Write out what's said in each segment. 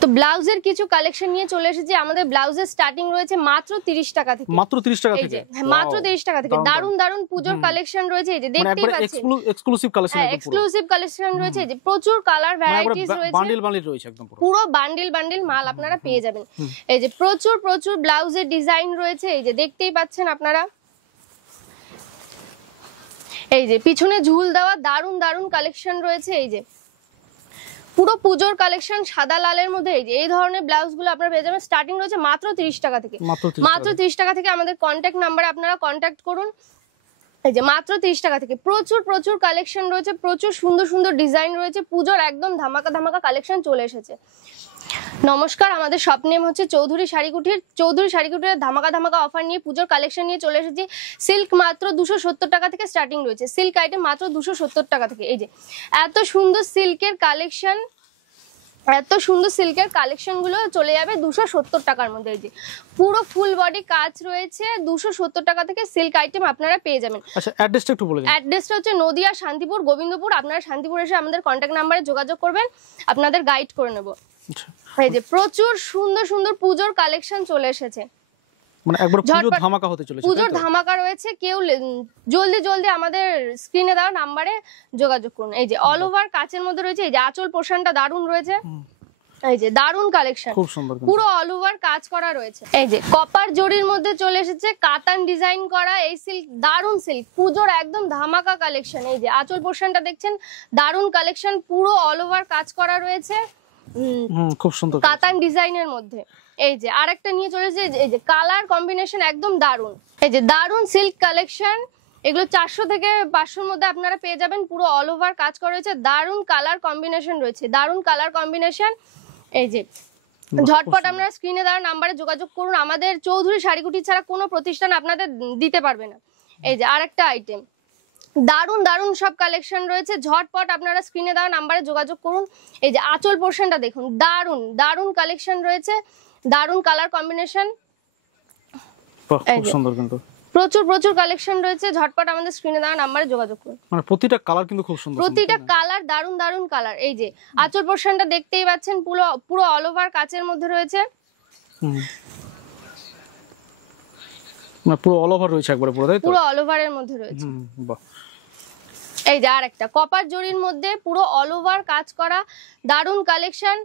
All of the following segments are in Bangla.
তো ব্লাউজের কিছু কালেকশন নিয়ে চলে এসেছি। আমাদের ব্লাউজের স্টার্টিং রয়েছে মাত্র 30 টাকা থেকে। মাত্র 30 টাকা থেকে? হ্যাঁ, মাত্র 30 টাকা থেকে। দারুন দারুন পূজোর কালেকশন রয়েছে, এই যে দেখতেই পাচ্ছেন, এক্সক্লুসিভ কালেকশন। হ্যাঁ, এক্সক্লুসিভ কালেকশন রয়েছে, এই যে প্রচুর কালার ভ্যারাইটিস রয়েছে, বান্ডিল বান্ডিল রয়েছে, একদম পুরো বান্ডিল বান্ডিল মাল আপনারা পেয়ে যাবেন। এই যে প্রচুর প্রচুর ব্লাউজের ডিজাইন রয়েছে, এই যে দেখতেই পাচ্ছেন আপনারা। এই যে পিছনে ঝুল দেওয়া দারুন দারুন কালেকশন রয়েছে, এই যে পুরো পুজোর কালেকশন সাদা লালের মধ্যে। এই যে এই ধরনের ব্লাউজ গুলো আপনারা পেয়ে যাবেন। স্টার্টিং রয়েছে মাত্র 30 টাকা থেকে। মাত্র 30 টাকা থেকে আমাদের কন্ট্যাক্ট নাম্বারে আপনারা কন্ট্যাক্ট করুন। এই যে মাত্র 30 টাকা থেকে প্রচুর প্রচুর কালেকশন রয়েছে, প্রচুর সুন্দর সুন্দর ডিজাইন রয়েছে। পুজোর একদম ধামাকা ধামাকা কালেকশন চলে এসেছে। নমস্কার, আমাদের শপ নেম হচ্ছে চৌধুরী শাড়িকুঠির। চৌধুরী শাড়িকুঠির ধামাকা ধামাকা অফার নিয়ে পুজোর কালেকশন নিয়ে চলে এসেছি। সিল্ক মাত্র 270 টাকা থেকে স্টার্টিং রয়েছে। সিল্ক আইটেম মাত্র 270 টাকা থেকে। এই যে এত সুন্দর সিল্কের কালেকশন, এত সুন্দর সিল্কের কালেকশন গুলো চলে যাবে 270 টাকার মধ্যে। এই যে পুরো ফুল বডি কাজ রয়েছে, 270 টাকা থেকে সিল্ক আইটেম আপনারা পেয়ে যাবেন। আচ্ছা, অ্যাড্রেসটা একটু বলে দিন। অ্যাড্রেসটা হচ্ছে নদিয়া, শান্তিপুর, গোবিন্দপুর। আপনারা শান্তিপুর এসে আমাদের কন্ট্যাক্ট নাম্বারে যোগাযোগ করবেন, আপনাদের গাইড করে নেব। এই যে প্রচুর সুন্দর সুন্দর পুজোর কালেকশন চলে এসেছে, মানে একবার পুজোর ধামাকা হতে চলেছে। পুজোর ধামাকা রয়েছে। কেউ জলদি জলদি আমাদের স্ক্রিনে দেওয়া নাম্বারে যোগাযোগ করুন। এই যে অল ওভার কাচের মধ্যে রয়েছে, এই যে আঁচল পোর্শনটা দারুন রয়েছে, এই যে দারুন কালেকশন, খুব সুন্দর, পুরো অল ওভার কাজ করা রয়েছে। এই যে কপার জরির মধ্যে চলে এসেছে কাতান ডিজাইন করা এই সিল্ক, দারুন সিল্ক, পুজোর একদম ধামাকা কালেকশন। এই যে আঁচল পোর্শনটা দেখছেন, দারুন কালেকশন, পুরো অল ওভার কাজ করা রয়েছে খুব সুন্দর কাতান ডিজাইনের মধ্যে। এই যে আরেকটা নিয়ে চলেছে, এই যে কালার কম্বিনেশন একদম দারুন, এই যে দারুন সিল্ক কালেকশন। এগুলো 400 থেকে 500 মধ্যে আপনারা পেয়ে যাবেন। পুরো অল ওভার কাজ করা রয়েছে, দারুন কালার কম্বিনেশন রয়েছে, দারুন কালার কম্বিনেশন। এই যে ঝটপট আপনারা স্ক্রিনে দেওয়া নাম্বারে যোগাযোগ করুন। আমাদের চৌধুরী শাড়িকুঠি ছাড়া কোনো প্রতিষ্ঠান আপনাদের দিতে পারবে না। এই যে আরেকটা আইটেম, দারুন দারুন সব কালেকশন রয়েছে, ঝটপট আপনারা স্ক্রিনে দেওয়া নাম্বারে যোগাযোগ করুন। এই যে আঁচল পোর্শনটা দেখুন, দারুন দারুন কালেকশন রয়েছে, দারুন কালার কম্বিনেশন, খুব সুন্দর, কিন্তু প্রচুর প্রচুর কালেকশন রয়েছে। ঝটপট আমাদের স্ক্রিনে দেওয়া নাম্বারে যোগাযোগ করুন। মানে প্রতিটা কালার কিন্তু খুব সুন্দর, প্রতিটা কালার দারুন দারুন কালার। এই যে আঁচল পোর্শনটা দেখতেই পাচ্ছেন, পুরো পুরো অল ওভার কাচের মধ্যে রয়েছে, মানে পুরো অল ওভার রয়েছে একবারে, পুরো তাই তো? পুরো অল ওভারের মধ্যে রয়েছে। বাহ। এই যে আরেকটা কপার জরির মধ্যে পুরো অল ওভার কাজ করা দারুন কালেকশন।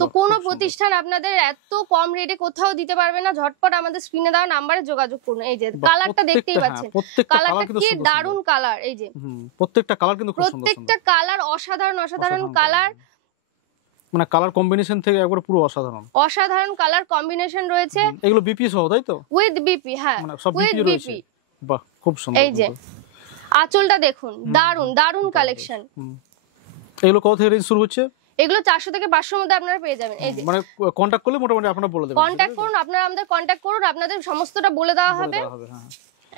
তো কোনো প্রতিষ্ঠান আপনাদের এত কম রেটে কোথাও দিতে পারবে না। ঝটপট আমাদের স্ক্রিনে দেওয়া নাম্বারে যোগাযোগ করুন। এই যে কালারটা দেখতেই পাচ্ছেন, কালারটা কি দারুন কালার। এই যে প্রত্যেকটা কালার কিন্তু খুব সুন্দর, প্রত্যেকটা কালার অসাধারণ অসাধারণ কালার, মানে কালার কম্বিনেশন থেকে একবার পুরো অসাধারণ অসাধারণ কালার কম্বিনেশন রয়েছে। এগুলো বিপি সহ তাই তো? উইথ বিপি, হ্যাঁ উইথ বিপি। বাহ, খুব সুন্দর। এই যে আঁচলটা দেখুন, দারুন দারুন কালেকশন। এগুলো কত থেকে রেঞ্জ শুরু হচ্ছে? এগুলো 400 থেকে 500 মধ্যে আপনারা পেয়ে যাবেন। এই যে মানে কন্টাক্ট করলে মোটামুটি আপনারা বলে দেবেন। কন্টাক্ট করুন, আপনারা আমাদের কন্টাক্ট করুন, আপনাদের সমস্তটা বলে দেওয়া হবে।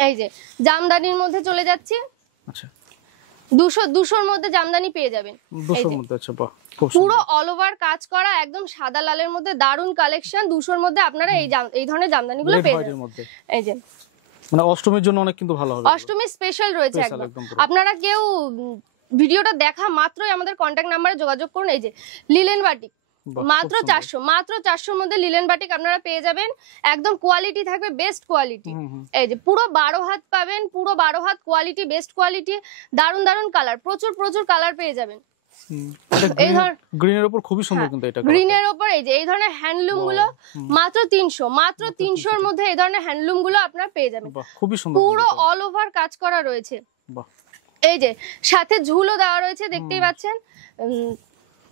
এই যে জামদানির মধ্যে চলে যাচ্ছি। আচ্ছা, 200 মধ্যে জামদানি পেয়ে যাবেন। 200 মধ্যে? আচ্ছা, বাহ, খুব পুরো অল ওভার কাজ করা একদম সাদা লালের মধ্যে দারুন কালেকশন। 200 মধ্যে আপনারা এই ধরনের জামদানিগুলো পেয়ে যাবেন। এই যে মানে অষ্টমীর জন্য অনেক কিন্তু ভালো হবে, অষ্টমী স্পেশাল রয়েছে একদম। আপনারা কেউ ভিডিওটা দেখা মাত্রই আমাদের কন্টাক্ট নাম্বারে যোগাযোগ করুন। এই যে লিলেন বাটিক মাত্র 400, মাত্র 400 মধ্যে লিলেন বাটিক আপনারা পেয়ে যাবেন। একদম কোয়ালিটি থাকবে বেস্ট কোয়ালিটি। এই যে পুরো 12 হাত পাবেন, পুরো 12 হাত কোয়ালিটি, বেস্ট কোয়ালিটি, দারুন দারুন কালার, প্রচুর প্রচুর কালার পেয়ে যাবেন। এই ধর গ্রিনের উপর খুবই সুন্দর, কিন্তু এটা গ্রিনের উপর এই যে এই ধরনের হ্যান্ডলুম গুলো মাত্র 300, মাত্র 300 এর মধ্যে এই ধরনের হ্যান্ডলুম গুলো আপনারা পেয়ে যাবেন। খুবই সুন্দর, পুরো অল ওভার কাজ করা রয়েছে। এই যে সাথে ঝুলও দেওয়া রয়েছে, দেখতেই পাচ্ছেন।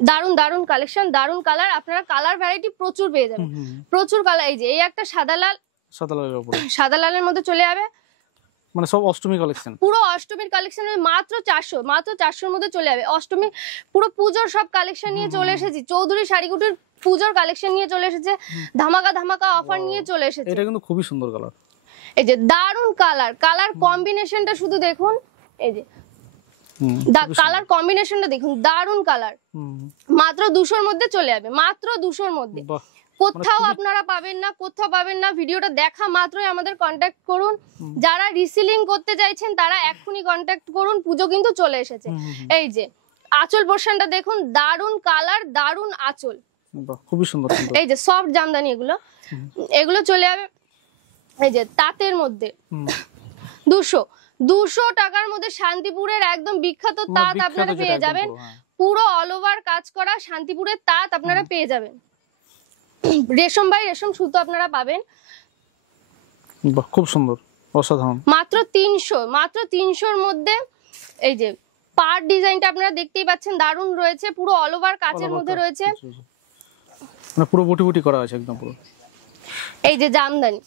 দারুন দারুন কালেকশন, দারুন কালার, আপনারা কালার ভ্যারাইটি প্রচুর পেয়ে যাবেন, প্রচুর কালার। এই যে এই একটা সাদা লাল, সাদা লালের মধ্যে চলে যাবে, মানে সব অষ্টমী কালেকশন, পুরো অষ্টমীর কালেকশন। মাত্র 400, মাত্র 400 মধ্যে চলে যাবে। অষ্টমী পুরো পুজোর সব কালেকশন নিয়ে চলে এসেছি। চৌধুরী শাড়িকুটির পুজোর কালেকশন নিয়ে চলে এসেছে, ধামাকা ধামাকা অফার নিয়ে চলে এসেছে। এটা কিন্তু খুবই সুন্দর কালার। এই যে দারুন কালার, কালার কম্বিনেশনটা শুধু দেখুন। এই যে কালার কম্বিনেশনটা দেখুন, দারুন কালার। মাত্র 200 মধ্যে চলে যাবে, মাত্র 200 মধ্যে। কোথাও আপনারা পাবেন না, কোথাও পাবেন না। ভিডিওটা দেখা মাত্রই আমাদের কন্ট্যাক্ট করুন। যারা রিসেলিং করতে চাইছেন তারা এখনই কন্ট্যাক্ট করুন, পুজো কিন্তু চলে এসেছে। এই যে আঁচল পোর্শনটা দেখুন, দারুন কালার, দারুন আঁচল, বাহ খুবই সুন্দর সুন্দর। এই যে সফট জামদানি এগুলো চলে যাবে এই যে তাঁতের মধ্যে 200 টাকার মধ্যে শান্তিপুরের একদম বিখ্যাত তাঁত আপনারা পেয়ে যাবেন। পুরো অল ওভার কাজ করা শান্তিপুরের তাঁত আপনারা পেয়ে যাবেন। রেশম বাই রেশম সুতো আপনারা পাবেন। বাহ খুব সুন্দর, অসাধারণ। মাত্র 300 মধ্যে এই যে পার ডিজাইনটা আপনারা দেখতেই পাচ্ছেন, দারুণ রয়েছে। পুরো অল ওভার কাচের মধ্যে রয়েছে, মানে পুরো বুটি বুটি করা আছে একদম পুরো। এই যে জামদানি,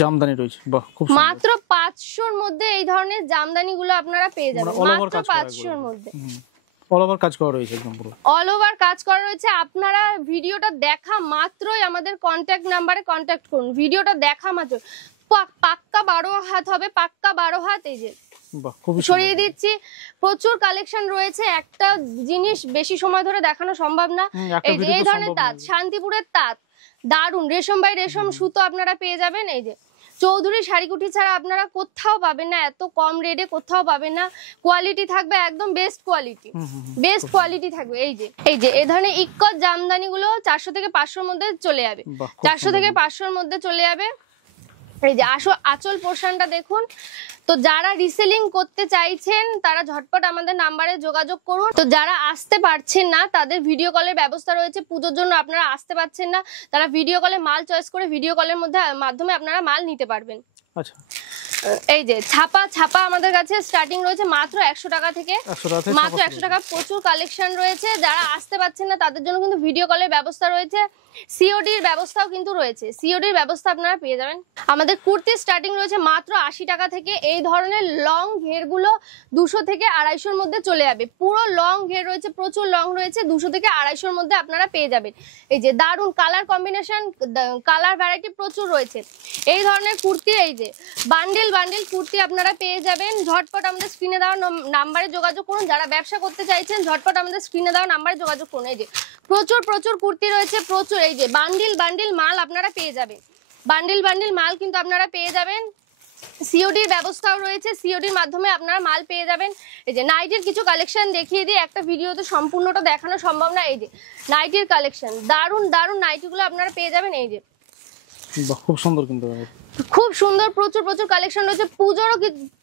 জামদানি রয়েছে। বাহ খুব সুন্দর। মাত্র 500 এর মধ্যে এই ধরনের জামদানি গুলো আপনারা পেয়ে যাবেন। মাত্র 500 এর মধ্যে অল ওভার কাজ করা রয়েছে একদম পুরো। অল ওভার কাজ করা রয়েছে। আপনারা ভিডিওটা দেখা মাত্রই আমাদের কন্টাক্ট নাম্বারে কন্টাক্ট করুন। ভিডিওটা দেখা মাত্র পাক্কা 12 হাত হবে, পাক্কা 12 হাত। এই যে বাহ খুব সরিয়ে দিচ্ছি, প্রচুর কালেকশন রয়েছে। একটা জিনিস বেশি সময় ধরে দেখানো সম্ভব না। এই যে এই ধরনের তাঁত, শান্তিপুরের তাঁত, দারুন রেশম বাই রেশম সুতো আপনারা পেয়ে যাবেন। এই যে চৌধুরী শাড়িকুঠি ছাড়া আপনারা কোথাও পাবেন না, এত কম রেটে কোথাও পাবেন না। কোয়ালিটি থাকবে একদম বেস্ট কোয়ালিটি, বেস্ট কোয়ালিটি থাকবে। এই যে এই ধরনের ইক্কত জামদানি গুলো 400 থেকে 500 এর মধ্যে চলে যাবে। 400 থেকে 500 এর মধ্যে চলে যাবে। এই যে আঁচল পোর্শনটা দেখুন। তো যারা রিসেলিং করতে চাইছেন তারা ঝটপট আমাদের নাম্বারে যোগাযোগ করুন। তো যারা আসতে পারছেন না তাদের ভিডিও কলের ব্যবস্থা রয়েছে। পুজোর জন্য আপনারা আসতে পারছেন না, তারা ভিডিও কলে মাল চয়েস করে ভিডিও কলের মাধ্যমে আপনারা মাল নিতে পারবেন। আচ্ছা, এই যে ছাপা আমাদের কাছে স্টার্টিং রয়েছে মাত্র 100 টাকা থেকে, মাত্র 100 টাকা। প্রচুর কালেকশন রয়েছে। যারা আসতে পারছেন না তাদের জন্য কিন্তু ভিডিও কলের ব্যবস্থা রয়েছে, সিওডির ব্যবস্থাও কিন্তু রয়েছে। সিওডির ব্যবস্থা আপনারা পেয়ে যাবেন। আমাদের কুর্তি স্টার্টিং রয়েছে মাত্র 80 টাকা থেকে। এই ধরনের লং ঘেরগুলো 200 থেকে 250 মধ্যে চলে যাবে। পুরো লং ঘের রয়েছে, প্রচুর লং রয়েছে, 200 থেকে 250 মধ্যে আপনারা পেয়ে যাবেন। এই যে দারুন কালার কম্বিনেশন, কালার ভ্যারাইটি প্রচুর রয়েছে। এই ধরনের কুর্তি, এই যে বান্ডেল কুর্তি আপনারা পেয়ে যাবেন। ঝটপট আমাদের স্ক্রিনে দেওয়া নাম্বারে যোগাযোগ করুন। যারা ব্যবসা করতে চাইছেন ঝটপট আমাদের স্ক্রিনে দেওয়া নাম্বারে যোগাযোগ করুন। এই যে প্রচুর কুর্তি রয়েছে, প্রচুর। এই যে বান্ডিল মাল আপনারা পেয়ে যাবেন। বান্ডিল মাল কিন্তু আপনারা পেয়ে যাবেন। সিওডির ব্যবস্থাও রয়েছে, সিওডির মাধ্যমে আপনারা মাল পেয়ে যাবেন। এই যে নাইটির কিছু কালেকশন দেখিয়ে দিই, একটা ভিডিওতে সম্পূর্ণটা দেখানো সম্ভব না। এই যে নাইটির কালেকশন, দারুন নাইটিগুলো আপনারা পেয়ে যাবেন। এই যে খুব সুন্দর, কিন্তু খুব সুন্দর প্রচুর কালেকশন রয়েছে। পুজোরও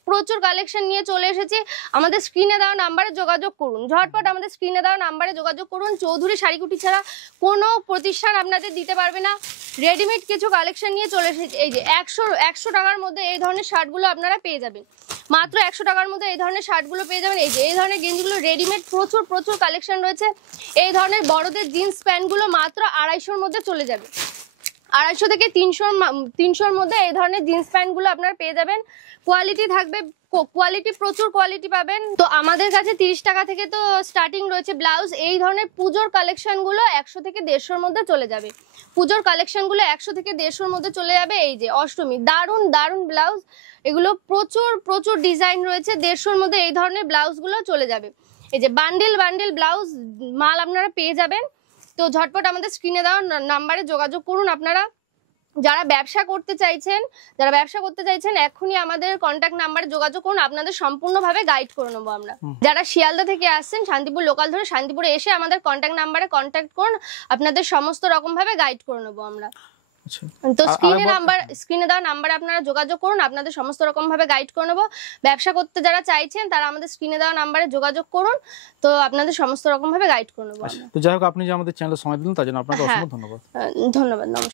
প্রচুর কালেকশন নিয়ে চলে এসেছি। আমাদের স্ক্রিনে দেওয়া নাম্বারে যোগাযোগ করুন, ঝটপট আমাদের স্ক্রিনে দেওয়া নাম্বারে যোগাযোগ করুন। চৌধুরী শাড়িকুঠি ছাড়া কোনো প্রতিষ্ঠান আপনাদের দিতে পারবে না। রেডিমেড কিছু কালেকশন নিয়ে চলে এসেছি। এই যে 100 টাকার মধ্যে এই ধরনের শার্টগুলো আপনারা পেয়ে যাবেন। মাত্র 100 টাকার মধ্যে এই ধরনের শার্টগুলো পেয়ে যাবেন। এই যে এই ধরনের গেঞ্জিগুলো রেডিমেড প্রচুর কালেকশন রয়েছে। এই ধরনের বড়দের জিন্স প্যান্টগুলো মাত্র 250-র মধ্যে চলে যাবে। 250 থেকে 300-র মধ্যে এই ধরনের জিন্স প্যান্ট গুলো আপনারা পেয়ে যাবেন। কোয়ালিটি থাকবে, প্রচুর কোয়ালিটি পাবেন। তো আমাদের কাছে 30 টাকা থেকে তো স্টার্টিং রয়েছে ব্লাউজ। এই ধরনের পুজোর কালেকশন গুলো 100 থেকে 150-র মধ্যে চলে যাবে। পুজোর কালেকশন গুলো 100 থেকে 150-র মধ্যে চলে যাবে। এই যে অষ্টমী, দারুন ব্লাউজ, এগুলো প্রচুর ডিজাইন রয়েছে। 150-র মধ্যে এই ধরনের ব্লাউজ গুলো চলে যাবে। এই যে বান্ডিল ব্লাউজ মাল আপনারা পেয়ে যাবেন। তো ঝটপট আমাদের স্ক্রিনে দেওয়া নাম্বারে যোগাযোগ করুন। আপনারা যারা ব্যবসা করতে চাইছেন এখনই আমাদের কন্ট্যাক্ট নাম্বারে যোগাযোগ করুন। আপনাদের সম্পূর্ণভাবে গাইড করে নেবো আমরা। যারা শিয়ালদা থেকে আসছেন, শান্তিপুর লোকাল ধরে শান্তিপুরে এসে আমাদের কন্ট্যাক্ট নাম্বারে কন্ট্যাক্ট করুন, আপনাদের সমস্ত রকম ভাবে গাইড করে নেবো আমরা। তো স্ক্রিনে দেওয়া নাম্বারে আপনারা যোগাযোগ করুন, আপনাদের সমস্ত রকম ভাবে গাইড করে নেবো। ব্যবসা করতে যারা চাইছেন তারা আমাদের স্ক্রিনে দেওয়া নাম্বারে যোগাযোগ করুন, তো আপনাদের সমস্ত রকম ভাবে গাইড করে নেবো। তো যাই হোক, আপনি যে আমাদের চ্যানেলে সময় দিলেন তার জন্য আপনাকে অসংখ্য ধন্যবাদ। ধন্যবাদ, নমস্কার।